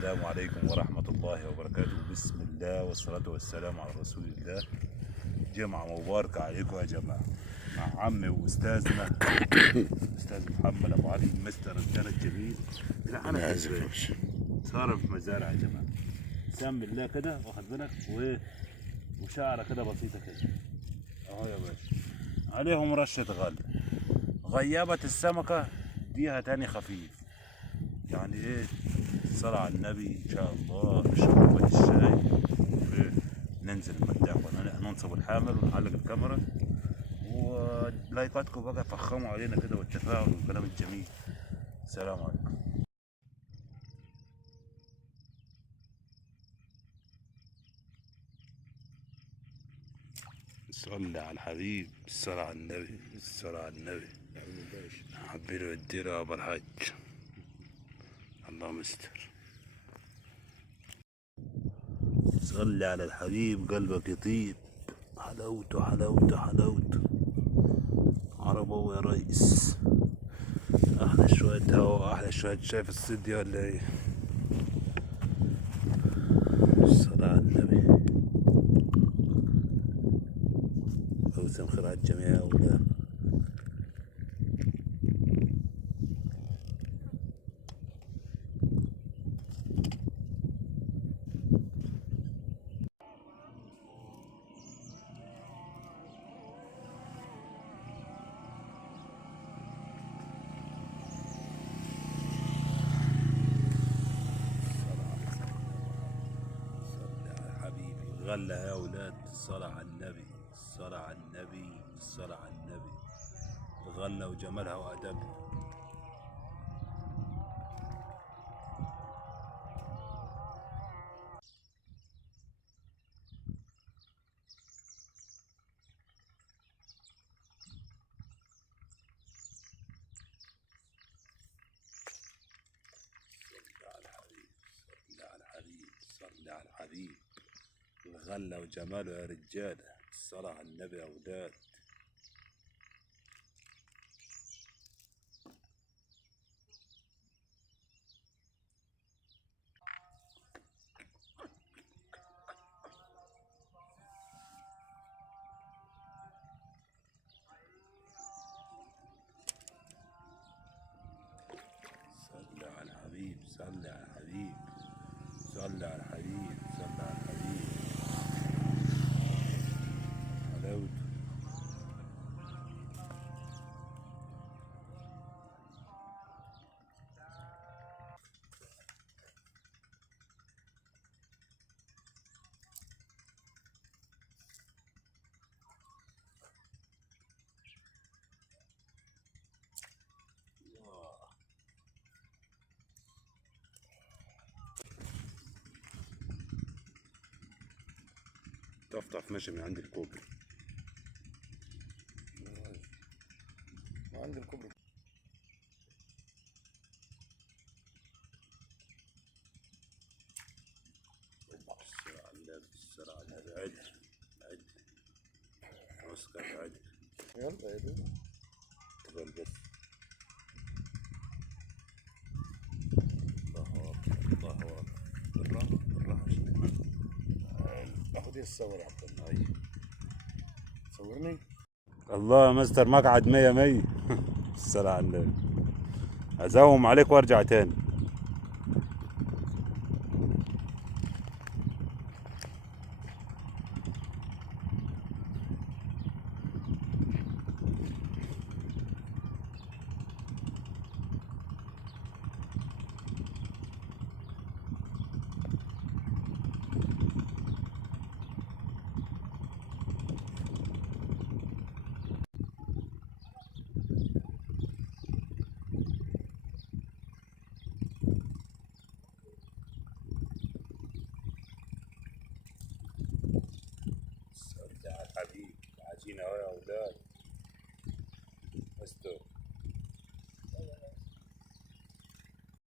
السلام عليكم ورحمة الله وبركاته. بسم الله والصلاة والسلام على رسول الله. جمعة مباركة عليكم يا جماعة، مع عمي وأستاذنا أستاذ محمد أبو علي مستر الجنة الجميل. أنا آسف. صار في مزارع يا جماعة، سام بالله كده واخد بالك وشعرة كده بسيطة كده أهو يا باشا، عليهم رشة غيابة السمكة ديها تاني خفيف. يعني ايه، الصلاة على النبي ان شاء الله. نشرب كوباية الشاي وننزل المداح وننصب الحامل ونعلق الكاميرا، ولايكاتكم بقى فخموا علينا كده والتفاعل والكلام الجميل. السلام عليكم. صلي على الحبيب، الصلاة على النبي، الصلاة على النبي. حبينا الديرة يا ابو الحاج، الله مستر. صلي على الحبيب قلبك يطيب، حلاوته حلاوته حلاوته. عربة يا ريس، احلى شوية هوا، احلى شوية شاي في الصدي ولا ايه؟ الصلاة على النبي. موسم خير على الجميع يا أولاد. غلة يا أولاد، الصلاة على النبي، الصلاة على النبي، الصلاة على النبي. الغلة وجمالها وأدبها. صلي على الحبيب، صلي على الحبيب، صلي على الحبيب. الغلة وجماله يا رجالة، الصلاة على النبي يا أولاد. صلي على الحبيب، صلي على الحبيب، صلي على الحبيب، صلي على الحبيب. حلاوته. طفطف ماشي من عند الكوبري. عند الكوبري. السرعة على النبي، السرعة على النبي. عد عد عسكر عد. يلا يا دوب. تقبل بس. الله أكبر، الله أكبر. بالراحة بالراحة عشان اخد الصور يا عبد الله. أيوة. صورني. الله يا مستر، مقعد مية مية. السلام على النبي. أزوم عليك وارجع تاني. صلي على الحبيب. عايزين أهو يا أولاد. استر.